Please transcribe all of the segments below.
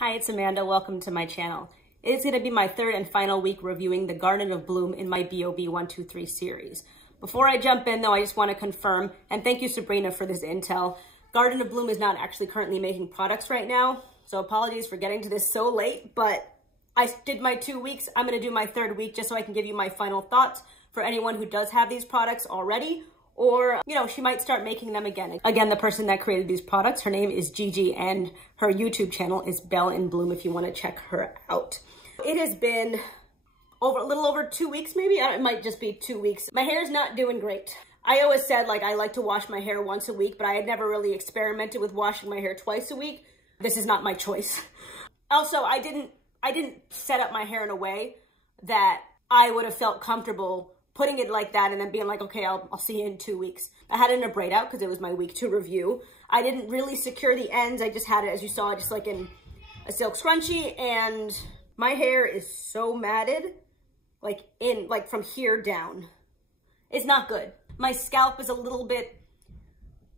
Hi, it's Amanda. Welcome to my channel. It's going to be my third and final week reviewing the Garden of Bloom in my BOB 123 series. Before I jump in though, I just want to confirm, and thank you Sabrina for this intel, Garden of Bloom is not actually currently making products right now, so apologies for getting to this so late, but I did my 2 weeks. I'm going to do my third week just so I can give you my final thoughts for anyone who does have these products already, or, you know, she might start making them again. Again, the person that created these products, her name is Gigi, and her YouTube channel is Belle in Bloom if you want to check her out. It has been a little over 2 weeks, maybe? It might just be 2 weeks. My hair's not doing great. I always said, like, I like to wash my hair once a week, but I had never really experimented with washing my hair twice a week. This is not my choice. Also, I didn't set up my hair in a way that I would have felt comfortable putting it like that and then being like, okay, I'll see you in 2 weeks. I had it in a braid out because it was my week 2 review. I didn't really secure the ends. I just had it, as you saw, just like in a silk scrunchie, and my hair is so matted, like from here down. It's not good. My scalp is a little bit,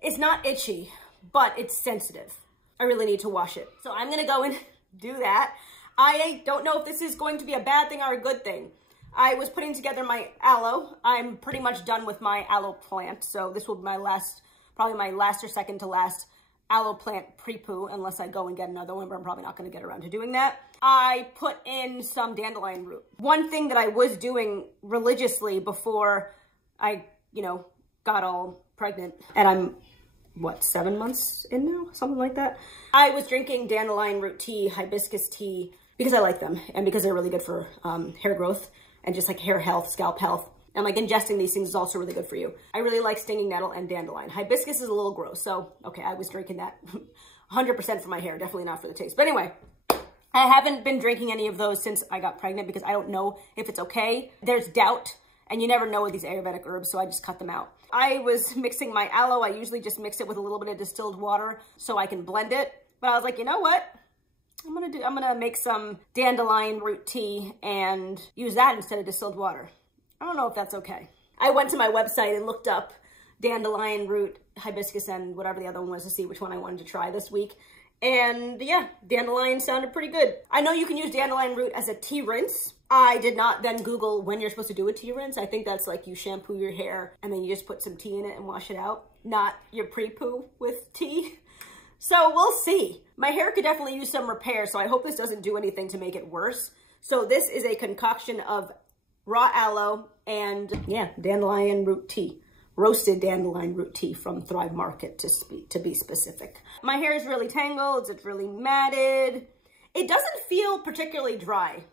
it's not itchy, but it's sensitive. I really need to wash it. So I'm gonna go and do that. I don't know if this is going to be a bad thing or a good thing. I was putting together my aloe. I'm pretty much done with my aloe plant. So this will be my last, probably my last or second to last aloe plant pre-poo, unless I go and get another one, but I'm probably not gonna get around to doing that. I put in some dandelion root. One thing that I was doing religiously before I, you know, got all pregnant, and I'm, what, 7 months in now? Something like that. I was drinking dandelion root tea, hibiscus tea, because I like them, and because they're really good for hair growth, and just like hair health, scalp health. And like ingesting these things is also really good for you. I really like stinging nettle and dandelion. Hibiscus is a little gross, so okay, I was drinking that 100% for my hair, definitely not for the taste. But anyway, I haven't been drinking any of those since I got pregnant because I don't know if it's okay. There's doubt, and you never know with these Ayurvedic herbs, so I just cut them out. I was mixing my aloe. I usually just mix it with a little bit of distilled water so I can blend it. But I was like, you know what? I'm gonna make some dandelion root tea and use that instead of distilled water. I don't know if that's okay. I went to my website and looked up dandelion root, hibiscus, and whatever the other one was to see which one I wanted to try this week. And yeah, dandelion sounded pretty good. I know you can use dandelion root as a tea rinse. I did not then Google when you're supposed to do a tea rinse. I think that's like you shampoo your hair and then you just put some tea in it and wash it out, not your pre-poo with tea. So we'll see. My hair could definitely use some repair, so I hope this doesn't do anything to make it worse. So this is a concoction of raw aloe and, yeah, dandelion root tea. Roasted dandelion root tea from Thrive Market to be specific. My hair is really tangled, it's really matted. It doesn't feel particularly dry,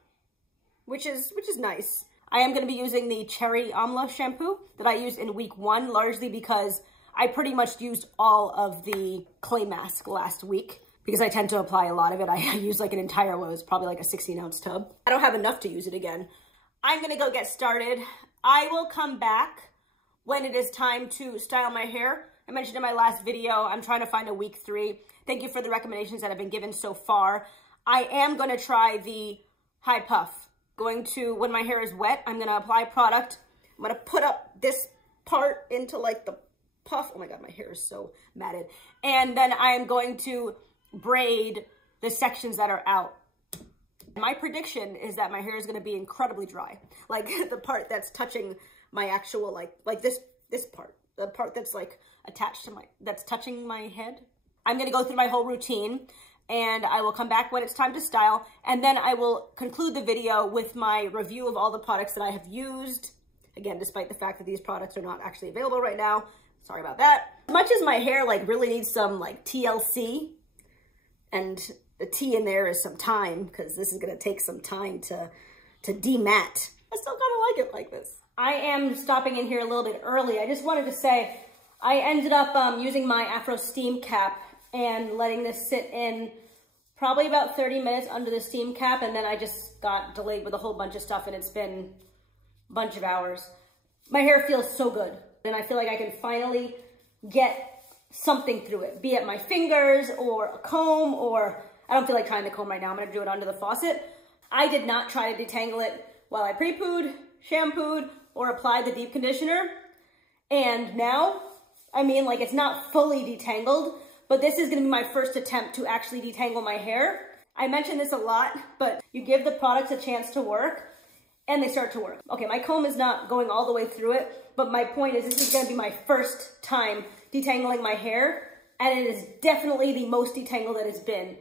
which is nice. I am gonna be using the Cherry Amla shampoo that I used in week 1, largely because I pretty much used all of the clay mask last week because I tend to apply a lot of it. I used like an entire, what was probably like a 16-ounce tub. I don't have enough to use it again. I'm gonna go get started. I will come back when it is time to style my hair. I mentioned in my last video, I'm trying to find a week 3. Thank you for the recommendations that have been given so far. I am gonna try the high puff. When my hair is wet, I'm gonna apply product. I'm gonna put up this part into like the puff. Oh my God, my hair is so matted. And then I am going to braid the sections that are out. My prediction is that my hair is gonna be incredibly dry. Like the part that's touching my actual, like this part, the part that's like attached to that's touching my head. I'm gonna go through my whole routine and I will come back when it's time to style. And then I will conclude the video with my review of all the products that I have used. Again, despite the fact that these products are not actually available right now. Sorry about that. As much as my hair like really needs some like TLC, and the T in there is some time, because this is gonna take some time to demat. I still kind of like it like this. I am stopping in here a little bit early. I just wanted to say, I ended up using my Afro steam cap and letting this sit in probably about 30 minutes under the steam cap, and then I just got delayed with a whole bunch of stuff, and it's been a bunch of hours. My hair feels so good, and I feel like I can finally get something through it, be it my fingers or a comb, or I don't feel like trying the comb right now. I'm gonna do it under the faucet. I did not try to detangle it while I pre-pooed, shampooed, or applied the deep conditioner. And now, I mean, like, it's not fully detangled, but this is gonna be my first attempt to actually detangle my hair. I mention this a lot, but you give the products a chance to work and they start to work. Okay, my comb is not going all the way through it, but my point is this is gonna be my first time detangling my hair, and it is definitely the most detangled that it's been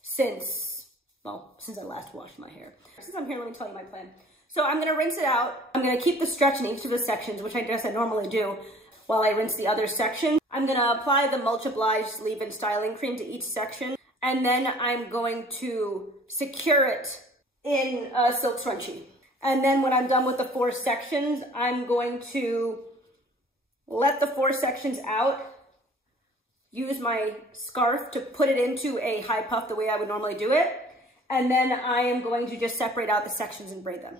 since I last washed my hair. Since I'm here, let me tell you my plan. So I'm gonna rinse it out. I'm gonna keep the stretch in each of the sections, which I guess I normally do, while I rinse the other section. I'm gonna apply the Mulch Obliged leave-in styling cream to each section, and then I'm going to secure it in a silk scrunchie. And then when I'm done with the 4 sections, I'm going to let the 4 sections out, use my scarf to put it into a high puff the way I would normally do it, and then I am going to just separate out the sections and braid them.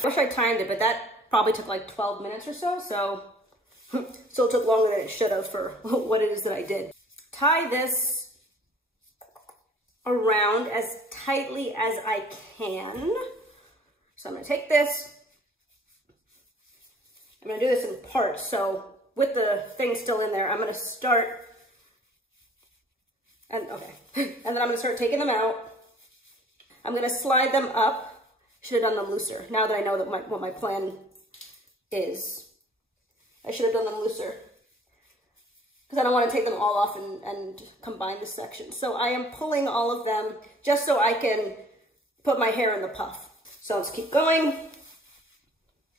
I wish I timed it, but that probably took like 12 minutes or so, so still took longer than it should have for what it is that I did. Tie this around as tightly as I can. So I'm gonna take this, I'm gonna do this in parts, so with the thing still in there, I'm gonna start, and then I'm gonna start taking them out. I'm gonna slide them up. Should have done them looser. Now that I know that what my plan is, I should have done them looser because I don't want to take them all off and combine the sections. So I am pulling all of them just so I can put my hair in the puff. So let's keep going.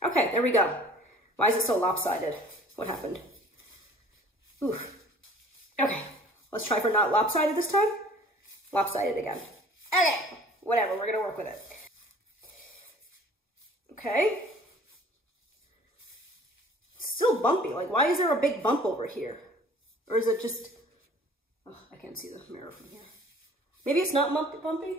Okay, there we go. Why is it so lopsided? What happened? Oof. Okay, let's try for not lopsided this time. Lopsided again. Okay, whatever, we're gonna work with it. Okay. It's still bumpy. Like, why is there a big bump over here? Or is it just, oh, I can't see the mirror from here. Maybe it's not bumpy?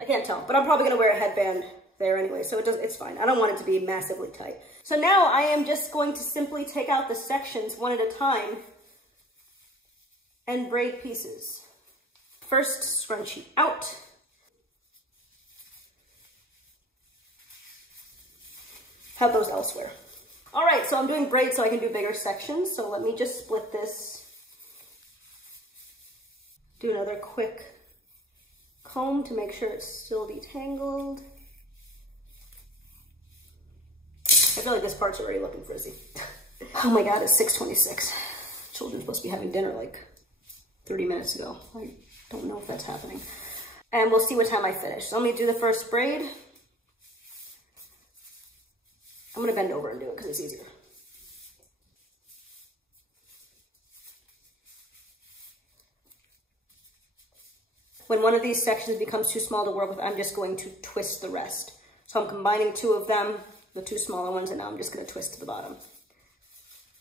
I can't tell, but I'm probably gonna wear a headband there anyway, so it's fine. I don't want it to be massively tight. So now I am just going to simply take out the sections one at a time and braid pieces. First scrunchie out. Have those elsewhere. All right, so I'm doing braids so I can do bigger sections. So let me just split this. Do another quick comb to make sure it's still detangled. I feel like this part's already looking frizzy. Oh my God, it's 6:26. Children are supposed to be having dinner like 30 minutes ago. I don't know if that's happening. And we'll see what time I finish. So let me do the first braid. I'm gonna bend over and do it because it's easier. When one of these sections becomes too small to work with, I'm just going to twist the rest. So I'm combining 2 of them, the 2 smaller ones, and now I'm just gonna twist to the bottom.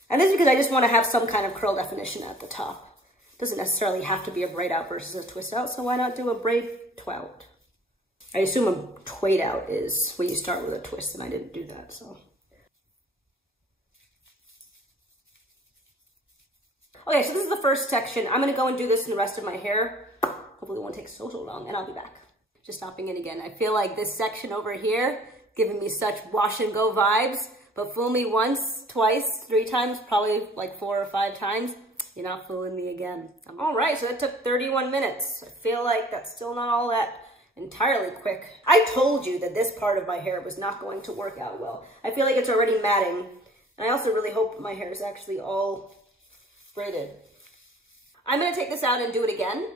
And this is because I just wanna have some kind of curl definition at the top. It doesn't necessarily have to be a braid out versus a twist out, so why not do a braid twout? I assume a twade out is where you start with a twist, and I didn't do that, so. Okay, so this is the first section. I'm gonna go and do this in the rest of my hair. Hopefully it won't take so long, and I'll be back. Just stopping in again. I feel like this section over here, giving me such wash and go vibes, but fool me once, twice, 3 times, probably like 4 or 5 times, you're not fooling me again. All right, so that took 31 minutes. I feel like that's still not all that entirely quick. I told you that this part of my hair was not going to work out well. I feel like it's already matting. And I also really hope my hair is actually all braided. I'm gonna take this out and do it again.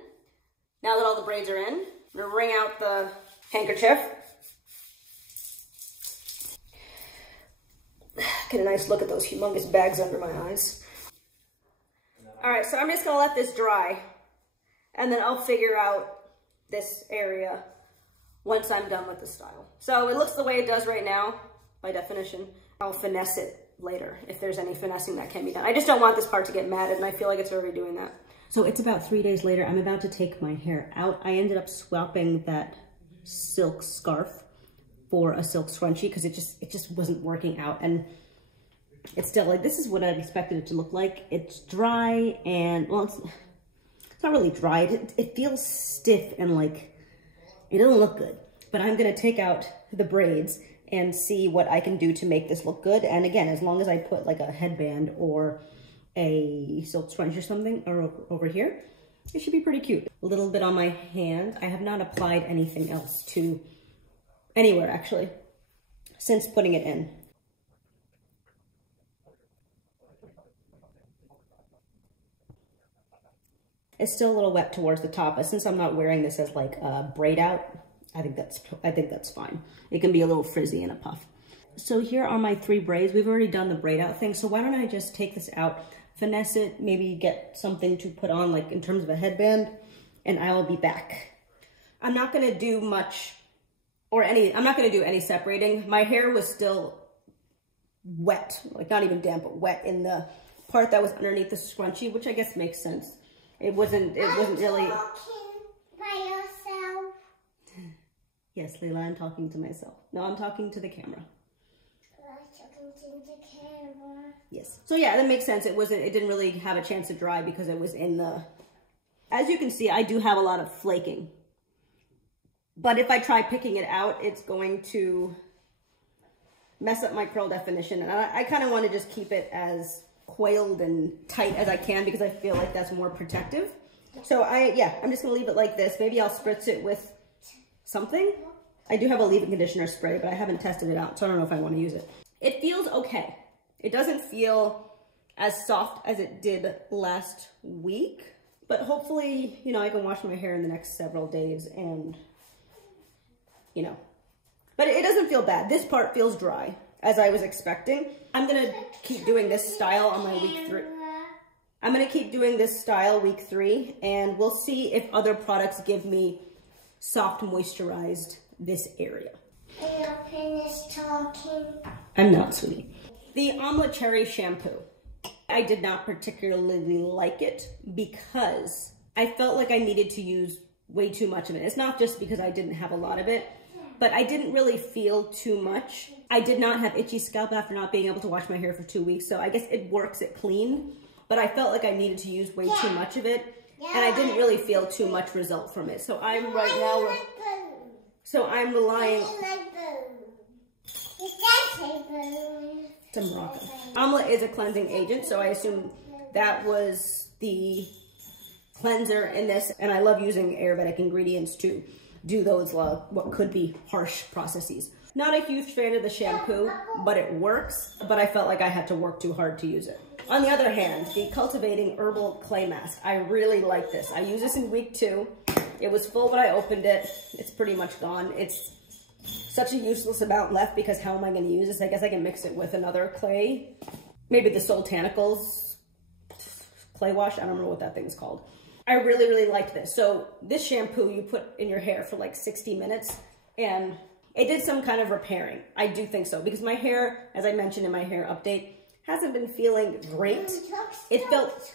Now that all the braids are in, I'm gonna wring out the handkerchief. Get a nice look at those humongous bags under my eyes. All right, so I'm just gonna let this dry, and then I'll figure out this area once I'm done with the style. So it looks the way it does right now, by definition. I'll finesse it later if there's any finessing that can be done. I just don't want this part to get matted, and I feel like it's already doing that. So it's about 3 days later. I'm about to take my hair out. I ended up swapping that silk scarf for a silk scrunchie because it just wasn't working out. And it's still like, this is what I expected it to look like. It's dry and, well, it's not really dry. It feels stiff and like, it doesn't look good. But I'm gonna take out the braids and see what I can do to make this look good. And again, as long as I put like a headband or a silk scrunch or something or over here, it should be pretty cute. A little bit on my hand. I have not applied anything else to anywhere actually since putting it in. It's still a little wet towards the top, but since I'm not wearing this as like a braid out, I think that's fine. It can be a little frizzy in a puff. So here are my 3 braids. We've already done the braid out thing, so why don't I just take this out, finesse it, maybe get something to put on like in terms of a headband, and I will be back. I'm not gonna do much I'm not gonna do any separating. My hair was still wet, like not even damp, but wet in the part that was underneath the scrunchie, which I guess makes sense. It wasn't really. By yourself. Yes, Layla, I'm talking to myself. No, I'm talking to the camera. Talking to the camera. Yes. So yeah, that makes sense. It didn't really have a chance to dry because it was in the, as you can see, I do have a lot of flaking. But if I try picking it out, it's going to mess up my curl definition. And I kind of want to just keep it as coiled and tight as I can because I feel like that's more protective. So I'm just gonna leave it like this. Maybe I'll spritz it with something. I do have a leave-in conditioner spray, but I haven't tested it out, so I don't know if I want to use it. It feels okay. It doesn't feel as soft as it did last week, but hopefully, you know, I can wash my hair in the next several days and, you know, but it doesn't feel bad. This part feels dry, as I was expecting. I'm gonna keep doing this style on my week 3. I'm gonna keep doing this style week 3, and we'll see if other products give me soft moisturized this area. Are you finished talking? I'm not, sweetie. The Amla Cherry Shampoo. I did not particularly like it because I felt like I needed to use way too much of it. It's not just because I didn't have a lot of it, but I didn't really feel too much. I did not have itchy scalp after not being able to wash my hair for 2 weeks, so I guess it works it clean, but I felt like I needed to use way too much of it, and I didn't really feel too much result from it. So I'm right now, I'm relying. It's a Morocco. Amla is a cleansing agent, so I assume that was the cleanser in this, and I love using Ayurvedic ingredients to do those what could be harsh processes. Not a huge fan of the shampoo, but it works, but I felt like I had to work too hard to use it. On the other hand, the Cultivating Herbal Clay Mask. I really like this. I used this in week 2. It was full when I opened it. It's pretty much gone. It's such a useless amount left because how am I gonna use this? I guess I can mix it with another clay. Maybe the Sultanicals clay wash. I don't remember what that thing's called. I really, really liked this. So this shampoo you put in your hair for like 60 minutes and it did some kind of repairing. I do think so because my hair, as I mentioned in my hair update, hasn't been feeling great. It felt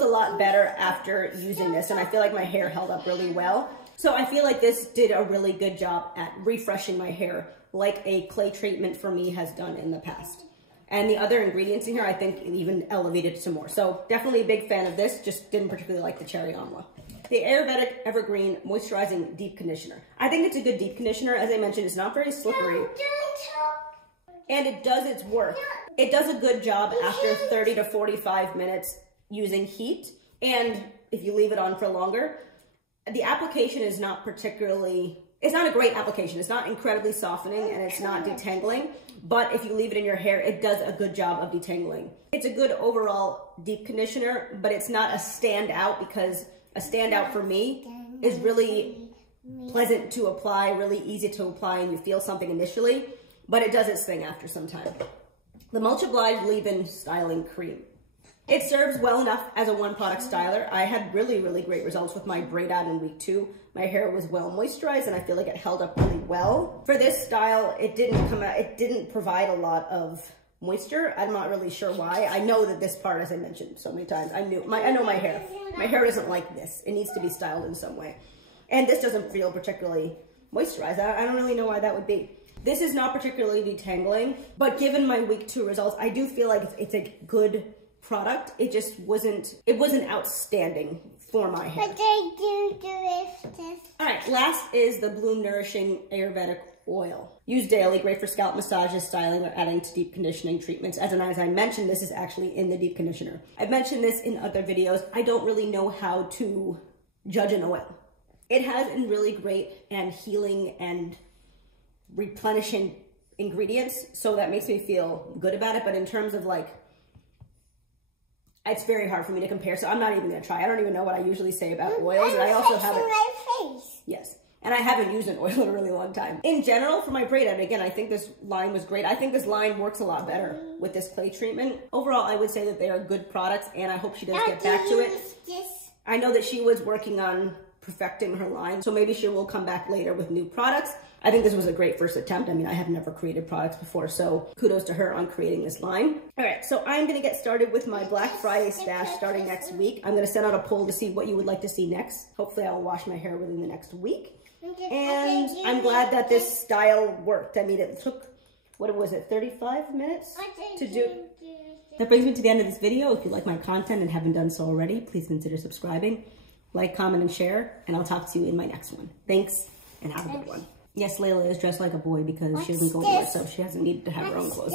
a lot better after using this, and I feel like my hair held up really well. So I feel like this did a really good job at refreshing my hair like a clay treatment for me has done in the past. And the other ingredients in here, I think, even elevated some more. So definitely a big fan of this, just didn't particularly like the Cherry Amla. The Ayurvedic Evergreen Moisturizing Deep Conditioner. I think it's a good deep conditioner. As I mentioned, it's not very slippery. And it does its work. It does a good job after 30 to 45 minutes using heat. And if you leave it on for longer, the application is not particularly, it's not a great application. It's not incredibly softening and it's not detangling. But if you leave it in your hair, it does a good job of detangling. It's a good overall deep conditioner, but it's not a standout because a standout for me is really pleasant to apply, really easy to apply, and you feel something initially, but it does its thing after some time. The Mulch Obliged Leave-In Styling Cream. It serves well enough as a one-product styler. I had really, really great results with my braid out in week 2. My hair was well moisturized, and I feel like it held up really well. For this style, it didn't provide a lot of moisture. I'm not really sure why. I know that this part, as I mentioned so many times, I know my hair. My hair isn't like this. It needs to be styled in some way. And this doesn't feel particularly moisturized. I don't really know why that would be. This is not particularly detangling, but given my week 2 results, I do feel like it's a good product. It just wasn't outstanding for my hair. But I do this. All right, last is the Bloom Nourishing Ayurvedic Oil. Used daily, great for scalp massages, styling, or adding to deep conditioning treatments. As I mentioned, this is actually in the deep conditioner. I've mentioned this in other videos. I don't really know how to judge an oil. It has a really great and healing and replenishing ingredients, so that makes me feel good about it. But in terms of like, it's very hard for me to compare, so I'm not even gonna try. I don't even know what I usually say about oils, and I also haven't. My face. Yes, and I haven't used an oil in a really long time. In general, for my braid, and again, I think this line was great. I think this line works a lot better with this clay treatment. Overall, I would say that they are good products, and I hope she does get back to it. I know that she was working on perfecting her line, so maybe she will come back later with new products. I think this was a great first attempt. I mean, I have never created products before, so kudos to her on creating this line. All right, so I'm gonna get started with my Black Friday stash starting next week. I'm gonna send out a poll to see what you would like to see next. Hopefully I'll wash my hair within the next week. And I'm glad that this style worked. I mean, it took, what was it, 35 minutes to do. That brings me to the end of this video. If you like my content and haven't done so already, please consider subscribing. Like, comment, and share, and I'll talk to you in my next one. Thanks, and have a good one. Yes, Layla is dressed like a boy because she doesn't go to work, so she hasn't needed to have her own clothes.